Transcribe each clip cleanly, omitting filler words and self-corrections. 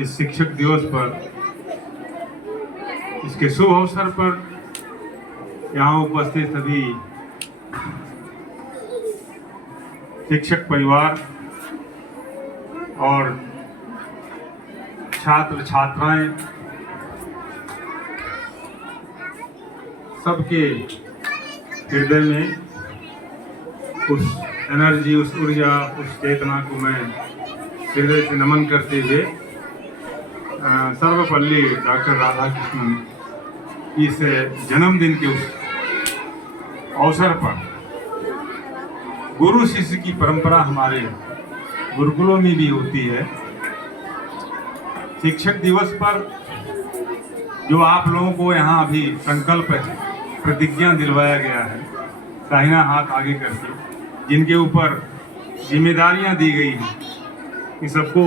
इस शिक्षक दिवस पर, इसके शुभ अवसर पर यहाँ उपस्थित सभी शिक्षक परिवार और छात्र छात्राएं सबके हृदय में उस एनर्जी, उस ऊर्जा, उस चेतना को मैं हृदय से नमन करते हुए सर्वपल्ली डॉक्टर राधाकृष्णन इस जन्मदिन के उस अवसर पर गुरु शिष्य की परंपरा हमारे गुरुकुलों में भी होती है। शिक्षक दिवस पर जो आप लोगों को यहाँ अभी संकल्प प्रतिज्ञा दिलवाया गया है, दाहिना हाथ आगे करके, जिनके ऊपर जिम्मेदारियां दी गई हैं कि सबको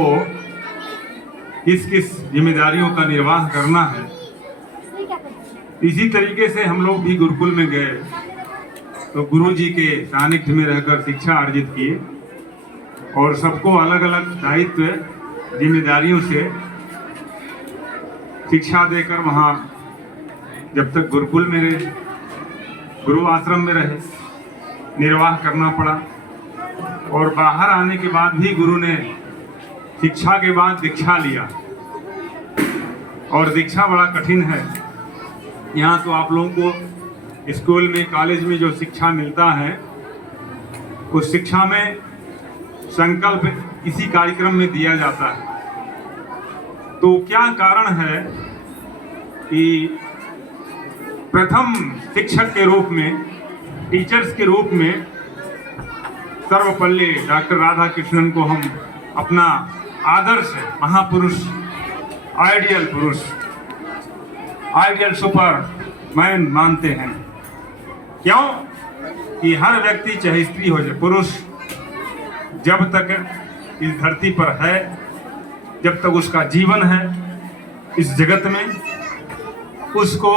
किस किस जिम्मेदारियों का निर्वाह करना है, इसी तरीके से हम लोग भी गुरुकुल में गए तो गुरु जी के सानिध्य में रहकर शिक्षा अर्जित किए और सबको अलग अलग दायित्व जिम्मेदारियों से शिक्षा देकर वहाँ जब तक गुरुकुल में रहे, गुरु आश्रम में रहे, निर्वाह करना पड़ा। और बाहर आने के बाद भी गुरु ने शिक्षा के बाद दीक्षा लिया और दीक्षा बड़ा कठिन है। यहाँ तो आप लोगों को स्कूल में, कॉलेज में जो शिक्षा मिलता है, उस शिक्षा में संकल्प इसी कार्यक्रम में दिया जाता है। तो क्या कारण है कि प्रथम शिक्षक के रूप में, टीचर्स के रूप में सर्वपल्ली डॉक्टर राधाकृष्णन को हम अपना आदर्श महापुरुष, आइडियल पुरुष, आइडियल सुपरमैन मानते हैं। क्यों कि हर व्यक्ति, चाहे स्त्री हो चाहे पुरुष, जब तक इस धरती पर है, जब तक उसका जीवन है इस जगत में, उसको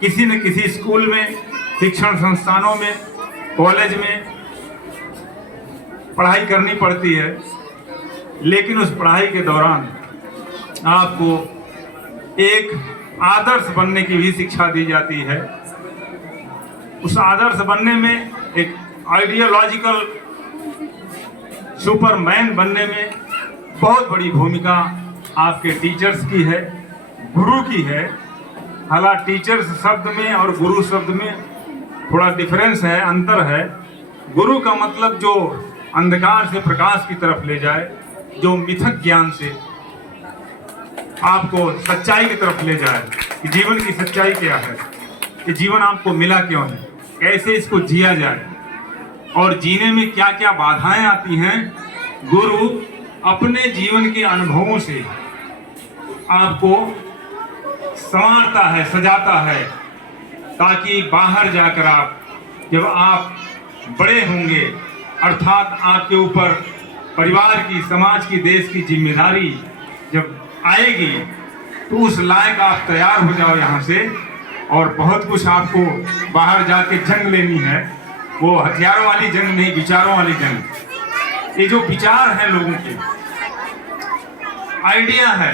किसी न किसी स्कूल में, शिक्षण संस्थानों में, कॉलेज में पढ़ाई करनी पड़ती है। लेकिन उस पढ़ाई के दौरान आपको एक आदर्श बनने की भी शिक्षा दी जाती है। उस आदर्श बनने में, एक आइडियोलॉजिकल सुपरमैन बनने में बहुत बड़ी भूमिका आपके टीचर्स की है, गुरु की है। हालांकि टीचर्स शब्द में और गुरु शब्द में थोड़ा डिफरेंस है, अंतर है। गुरु का मतलब जो अंधकार से प्रकाश की तरफ ले जाए, जो मिथक ज्ञान से आपको सच्चाई की तरफ ले जाए कि जीवन की सच्चाई क्या है, कि जीवन आपको मिला क्यों है, कैसे इसको जिया जाए और जीने में क्या क्या बाधाएं आती हैं। गुरु अपने जीवन के अनुभवों से आपको संवारता है, सजाता है, ताकि बाहर जाकर आप, जब आप बड़े होंगे, अर्थात आपके ऊपर परिवार की, समाज की, देश की जिम्मेदारी जब आएगी, तो उस लायक आप तैयार हो जाओ यहाँ से। और बहुत कुछ आपको बाहर जाके जंग लेनी है, वो हथियारों वाली जंग नहीं, विचारों वाली जंग। ये जो विचार है लोगों के, आइडिया है,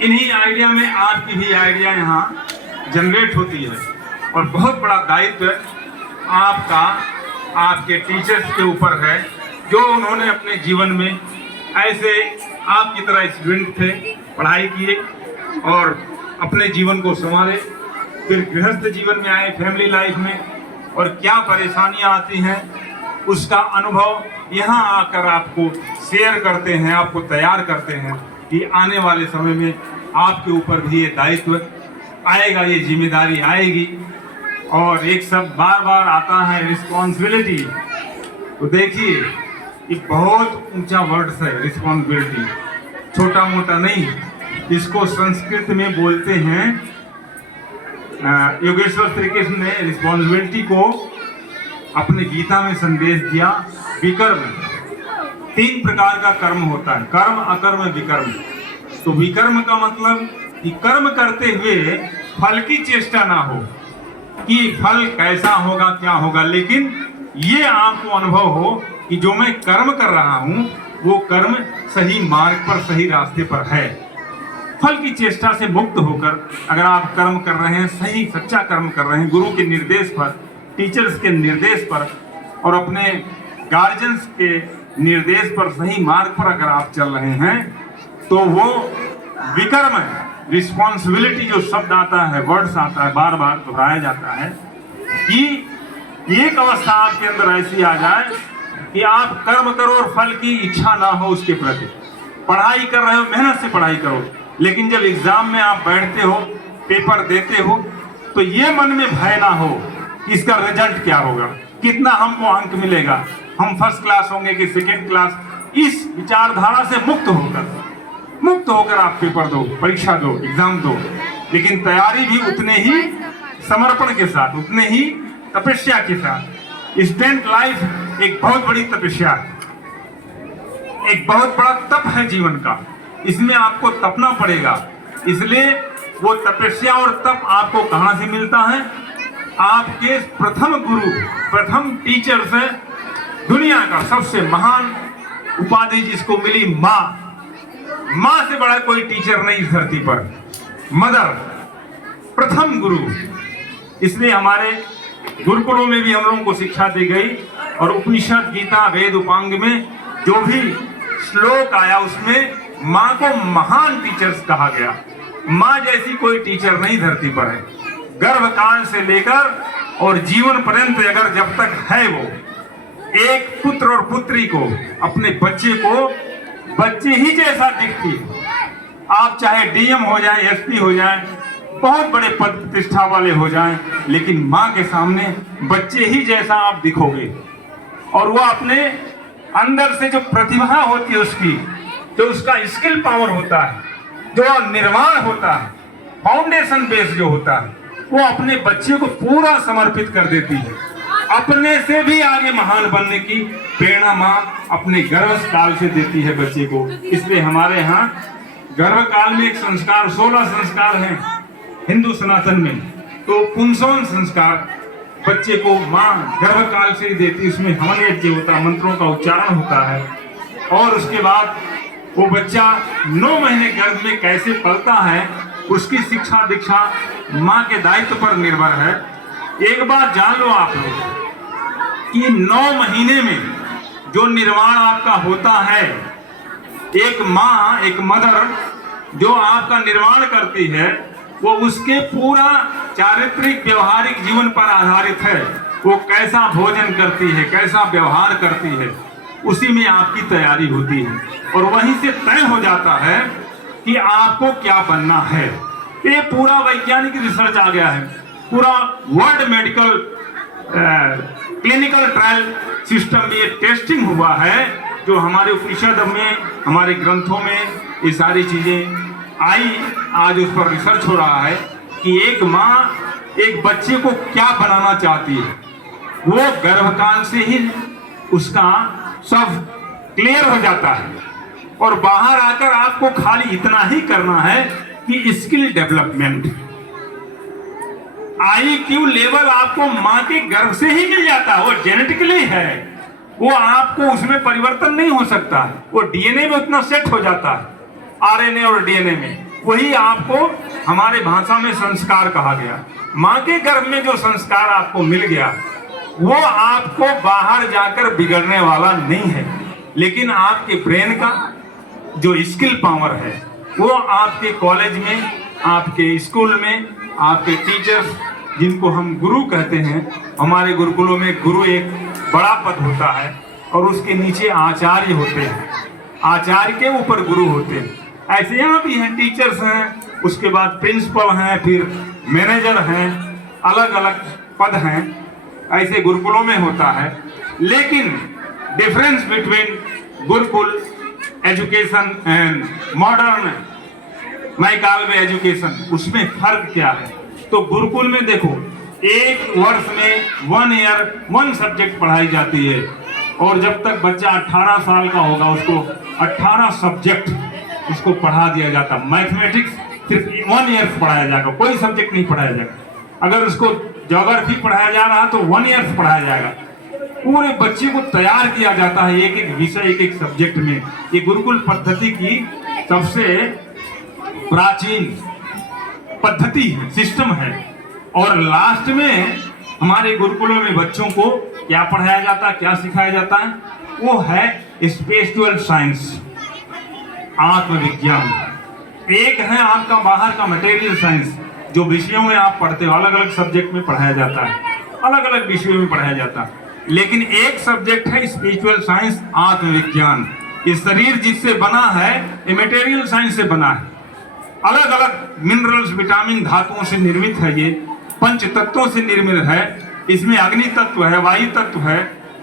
इन्हीं आइडिया में आपकी भी आइडिया यहाँ जनरेट होती है। और बहुत बड़ा दायित्व आपका, आपके टीचर्स के ऊपर है, जो उन्होंने अपने जीवन में ऐसे आपकी तरह स्टूडेंट थे, पढ़ाई किए और अपने जीवन को संवारे, फिर गृहस्थ जीवन में आए, फैमिली लाइफ में, और क्या परेशानियां आती हैं उसका अनुभव यहाँ आकर आपको शेयर करते हैं, आपको तैयार करते हैं कि आने वाले समय में आपके ऊपर भी ये दायित्व आएगा, ये जिम्मेदारी आएगी। और एक शब्द बार बार आता है, रिस्पॉन्सिबिलिटी। तो देखिए, ये बहुत ऊंचा वर्ड है रिस्पॉन्सिबिलिटी, छोटा मोटा नहीं। इसको संस्कृत में बोलते हैं, योगेश्वर श्री कृष्ण ने रिस्पॉन्सिबिलिटी को अपने गीता में संदेश दिया, विकर्म। 3 प्रकार का कर्म होता है, कर्म, अकर्म, विकर्म। तो विकर्म का मतलब कि कर्म करते हुए फल की चेष्टा ना हो कि फल कैसा होगा, क्या होगा, लेकिन ये आपको अनुभव हो कि जो मैं कर्म कर रहा हूँ वो कर्म सही मार्ग पर, सही रास्ते पर है। फल की चेष्टा से मुक्त होकर अगर आप कर्म कर रहे हैं, सही सच्चा कर्म कर रहे हैं, गुरु के निर्देश पर, टीचर्स के निर्देश पर और अपने गार्जियंस के निर्देश पर, सही मार्ग पर अगर आप चल रहे हैं, तो वो विकर्म है। रिस्पॉन्सिबिलिटी जो शब्द आता है, वर्ड्स आता है, बार बार दोहराया जाता है कि एक अवस्था आपके अंदर ऐसी आ जाए कि आप कर्म करो और फल की इच्छा ना हो उसके प्रति। पढ़ाई कर रहे हो, मेहनत से पढ़ाई करो, लेकिन जब एग्जाम में आप बैठते हो, पेपर देते हो, तो ये मन में भय ना हो कि इसका रिजल्ट क्या होगा, कितना हमको अंक मिलेगा, हम फर्स्ट क्लास होंगे कि सेकेंड क्लास। इस विचारधारा से मुक्त होकर आप पेपर दो, परीक्षा दो, एग्जाम दो, लेकिन तैयारी भी उतने ही समर्पण के साथ, उतने ही तपस्या के साथ। स्टूडेंट लाइफ एक बहुत बड़ी तपस्या है, एक बहुत बड़ा तप है जीवन का, इसमें आपको तपना पड़ेगा। इसलिए वो तपस्या और तप आपको कहां से मिलता है? आपके प्रथम गुरु, प्रथम टीचर से। दुनिया का सबसे महान उपाधि जिसको मिली, माँ। माँ से बड़ा कोई टीचर नहीं इस धरती पर। मदर, प्रथम गुरु। इसलिए हमारे गुरुकुलों में भी हम लोगों को शिक्षा दी गई, और उपनिषद, गीता, वेद, उपांग में जो भी श्लोक आया उसमें माँ को महान टीचर्स कहा गया। माँ जैसी कोई टीचर नहीं धरती पर है। गर्भकाल से लेकर और जीवन पर्यंत अगर जब तक है, वो एक पुत्र और पुत्री को, अपने बच्चे को बच्चे ही जैसा दिखती है। आप चाहे डीएम हो जाए, एसपी हो जाए, बहुत बड़े पद प्रतिष्ठा वाले हो जाएं, लेकिन माँ के सामने बच्चे ही जैसा आप दिखोगे। और वो अपने अंदर से जो प्रतिभा होती है उसकी, जो उसका स्किल पावर होता है, जो निर्माण होता है, फाउंडेशन बेस जो होता है, वो अपने बच्चे को पूरा समर्पित कर देती है। अपने से भी आगे महान बनने की प्रेरणा माँ अपने गर्भ काल से देती है बच्चे को। इसलिए हमारे यहाँ गर्भ काल में एक संस्कार, 16 संस्कार हैं हिंदू सनातन में। तो 55 संस्कार बच्चे को माँ गर्भ काल से ही देती है। उसमें हवन यज्ञ होता है, मंत्रों का उच्चारण होता है, और उसके बाद वो बच्चा 9 महीने गर्भ में कैसे पलता है, उसकी शिक्षा दीक्षा माँ के दायित्व पर निर्भर है। एक बात जान लो आप लोग कि 9 महीने में जो निर्माण आपका होता है, एक माँ, एक मदर जो आपका निर्माण करती है, वो उसके पूरा चारित्रिक व्यवहारिक जीवन पर आधारित है। वो कैसा भोजन करती है, कैसा व्यवहार करती है, उसी में आपकी तैयारी होती है, और वहीं से तय हो जाता है कि आपको क्या बनना है। ये पूरा वैज्ञानिक रिसर्च आ गया है, पूरा world medical clinical trial system में ये टेस्टिंग हुआ है, जो हमारे उपनिषद में, हमारे ग्रंथों में ये सारी चीजें आई। आज उस पर रिसर्च हो रहा है कि एक माँ एक बच्चे को क्या बनाना चाहती है, वो गर्भकाल से ही उसका सब क्लियर हो जाता है, और बाहर आकर आपको खाली इतना ही करना है कि स्किल डेवलपमेंट, IQ लेवल आपको माँ के गर्भ से ही मिल जाता है। वो जेनेटिकली है, वो आपको उसमें परिवर्तन नहीं हो सकता, वो DNA में उतना सेट हो जाता है, RNA और DNA में। वही आपको हमारे भाषा में संस्कार कहा गया। माँ के गर्भ में जो संस्कार आपको मिल गया, वो आपको बाहर जाकर बिगड़ने वाला नहीं है, लेकिन आपके ब्रेन का जो स्किल पावर है, वो आपके कॉलेज में, आपके स्कूल में, आपके टीचर्स जिनको हम गुरु कहते हैं, हमारे गुरुकुलों में गुरु एक बड़ा पद होता है, और उसके नीचे आचार्य होते हैं, आचार्य के ऊपर गुरु होते हैं। ऐसे यहाँ भी हैं, टीचर्स हैं, उसके बाद प्रिंसिपल हैं, फिर मैनेजर हैं, अलग अलग पद हैं, ऐसे गुरुकुलों में होता है। लेकिन difference between gurukul education and modern Macaulay education, उसमें फर्क क्या है? तो गुरुकुल में देखो, एक वर्ष में 1 ईयर 1 सब्जेक्ट पढ़ाई जाती है, और जब तक बच्चा 18 साल का होगा उसको 18 सब्जेक्ट उसको पढ़ा दिया जाता। मैथमेटिक्स सिर्फ 1 ईयर पढ़ाया जाएगा, कोई सब्जेक्ट नहीं पढ़ाया जाएगा। अगर उसको ज्योग्राफी पढ़ाया जा रहा तो 1 ईयर पढ़ाया जाएगा। पूरे बच्चे को तैयार किया जाता है एक एक विषय, एक एक सब्जेक्ट में। ये गुरुकुल पद्धति की सबसे प्राचीन पद्धति है, सिस्टम है। और लास्ट में हमारे गुरुकुलों में बच्चों को क्या पढ़ाया जाता है, क्या सिखाया जाता है? वो है स्पिरिचुअल साइंस, आत्मविज्ञान। एक है आपका बाहर का मटेरियल साइंस, जो विषयों में आप पढ़ते हो, अलग अलग सब्जेक्ट में पढ़ाया जाता है, अलग अलग विषयों में पढ़ाया जाता है। लेकिन एक सब्जेक्ट है स्पिरिचुअल साइंस, आत्मविज्ञान। ये शरीर जिससे बना है ये मटेरियल साइंस से बना है। अलग अलग मिनरल्स, विटामिन, धातुओं से निर्मित है। ये पंच तत्वों से निर्मित है। इसमें अग्नि तत्व है, वायु तत्व है,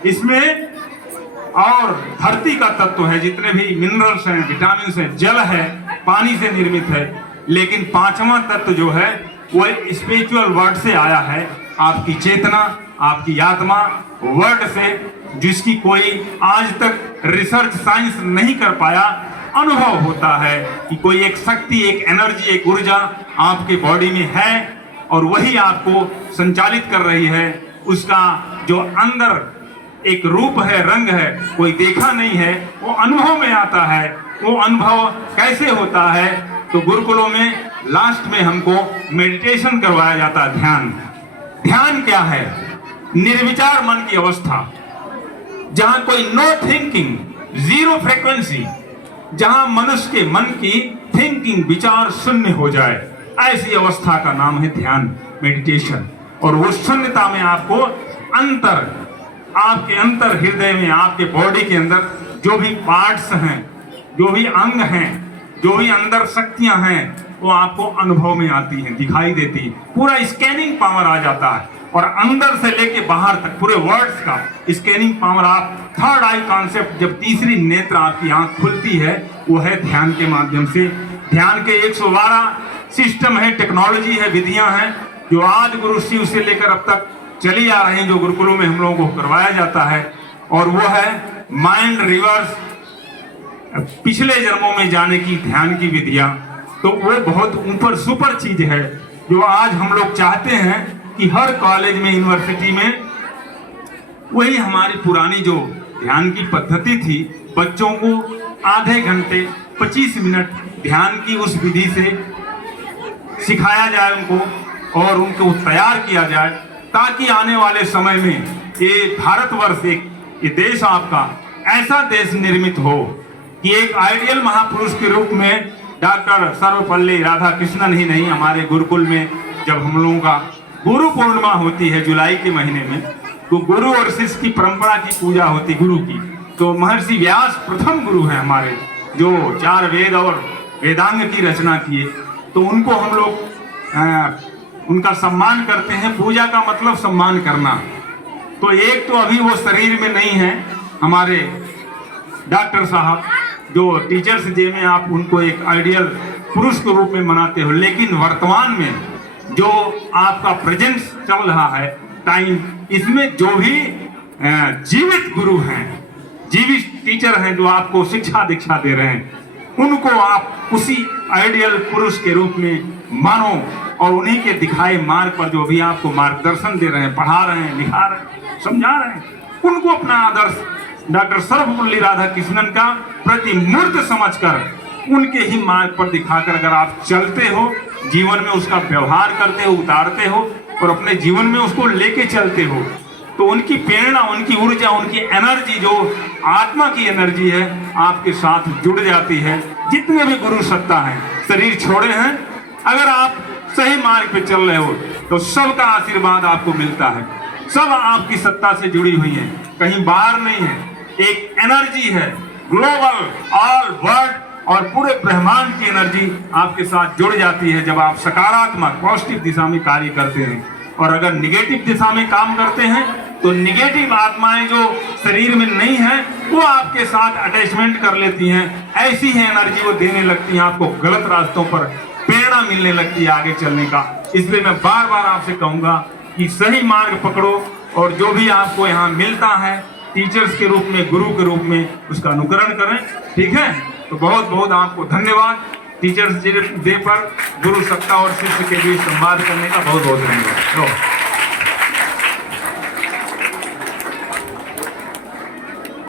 इसमें और धरती का तत्व है। जितने भी मिनरल्स हैं, विटामिन हैं, जल है, पानी से निर्मित है। लेकिन पांचवा तत्व जो है वो स्पिरिचुअल वर्ड से आया है, आपकी चेतना, आपकी आत्मा वर्ड से, जिसकी कोई आज तक रिसर्च साइंस नहीं कर पाया। अनुभव होता है कि कोई एक शक्ति, एक एनर्जी, एक ऊर्जा आपके बॉडी में है और वही आपको संचालित कर रही है। उसका जो अंदर एक रूप है, रंग है, कोई देखा नहीं है, वो अनुभव में आता है। वो अनुभव कैसे होता है? तो गुरुकुलों में लास्ट में हमको मेडिटेशन करवाया जाता है, ध्यान। ध्यान क्या है? निर्विचार मन की अवस्था, जहां कोई नो थिंकिंग, जीरो फ्रीक्वेंसी, जहां मनुष्य के मन की थिंकिंग, विचार शून्य हो जाए, ऐसी अवस्था का नाम है ध्यान, मेडिटेशन। और वो शून्यता में आपको अंतर, आपके अंतर हृदय में, आपके बॉडी के अंदर जो भी पार्ट्स हैं, जो भी अंग हैं, जो भी अंदर शक्तियां हैं, वो आपको अनुभव में आती हैं, दिखाई देती है। पूरा स्कैनिंग पावर आ जाता है और अंदर से लेके बाहर तक पूरे वर्ड्स का स्कैनिंग पावर। आप थर्ड आई कॉन्सेप्ट, जब तीसरी नेत्र आपकी आंख खुलती है, वो है ध्यान के माध्यम से। ध्यान के 112 सिस्टम है, टेक्नोलॉजी है, विधियां हैं, जो आज गुरु शिव से लेकर अब तक चली आ रही हैं, जो गुरुकुलों में हम लोगों को करवाया जाता है। और वो है माइंड रिवर्स, पिछले जन्मों में जाने की ध्यान की विधियां। तो वो बहुत ऊपर सुपर चीज है, जो आज हम लोग चाहते हैं कि हर कॉलेज में, यूनिवर्सिटी में वही हमारी पुरानी जो ध्यान की पद्धति थी, बच्चों को आधे घंटे 25 मिनट ध्यान की उस विधि से सिखाया जाए उनको, और उनको तैयार किया जाए, ताकि आने वाले समय में ये भारतवर्ष, ये देश आपका ऐसा देश निर्मित हो कि एक आइडियल महापुरुष के रूप में डॉक्टर सर्वपल्ली राधाकृष्णन ही नहीं, हमारे गुरुकुल में जब हम लोगों का गुरु पूर्णिमा होती है जुलाई के महीने में, तो गुरु और शिष्य की परंपरा की पूजा होती गुरु की। तो महर्षि व्यास प्रथम गुरु हैं हमारे, जो 4 वेद और वेदांग की रचना किए। तो उनको हम लोग उनका सम्मान करते हैं। पूजा का मतलब सम्मान करना। तो एक तो अभी वो शरीर में नहीं है हमारे डॉक्टर साहब, जो टीचर्स डे में आप उनको एक आइडियल पुरुष के रूप में मनाते हो, लेकिन वर्तमान में जो आपका प्रेजेंस चल रहा है टाइम, इसमें जो भी जीवित गुरु हैं, जीवित टीचर हैं, जो आपको शिक्षा दीक्षा दे रहे हैं, उनको आप उसी आइडियल पुरुष के रूप में मानो और उन्हीं के दिखाए मार्ग पर जो भी आपको मार्गदर्शन दे रहे हैं, पढ़ा रहे हैं, लिखा रहे हैं, समझा रहे हैं, उनको अपना आदर्श डॉक्टर सर्वपल्ली राधाकृष्णन का प्रतिमूर्त समझकर, उनके ही मार्ग पर दिखाकर अगर आप चलते हो, जीवन में उसका व्यवहार करते हो, उतारते हो और अपने जीवन में उसको लेके चलते हो, तो उनकी प्रेरणा, उनकी ऊर्जा, उनकी एनर्जी, जो आत्मा की एनर्जी है, आपके साथ जुड़ जाती है। जितने भी गुरु सत्ता है, शरीर छोड़े हैं, अगर आप सही मार्ग पे चल रहे हो तो सबका आशीर्वाद आपको मिलता है। सब आपकी सत्ता से जुड़ी हुई है, कहीं बाहर नहीं है। एक एनर्जी है, ग्लोबल, ऑल वर्ल्ड और पूरे ब्रह्मांड की एनर्जी आपके साथ जुड़ जाती है जब आप सकारात्मक पॉजिटिव दिशा में कार्य करते हैं। और अगर निगेटिव दिशा में काम करते हैं तो निगेटिव आत्माएं जो शरीर में नहीं है, वो आपके साथ अटैचमेंट कर लेती हैं। ऐसी है एनर्जी वो देने लगती हैं, आपको गलत रास्तों पर प्रेरणा मिलने लगती है आगे चलने का। इसलिए मैं बार बार आपसे कहूंगा कि सही मार्ग पकड़ो और जो भी आपको यहाँ मिलता है टीचर्स के रूप में, गुरु के रूप में, उसका अनुकरण करें। ठीक है, तो बहुत बहुत आपको धन्यवाद। टीचर्स डे पर गुरु सत्ता और शिष्य के बीच संवाद करने का बहुत बहुत धन्यवाद।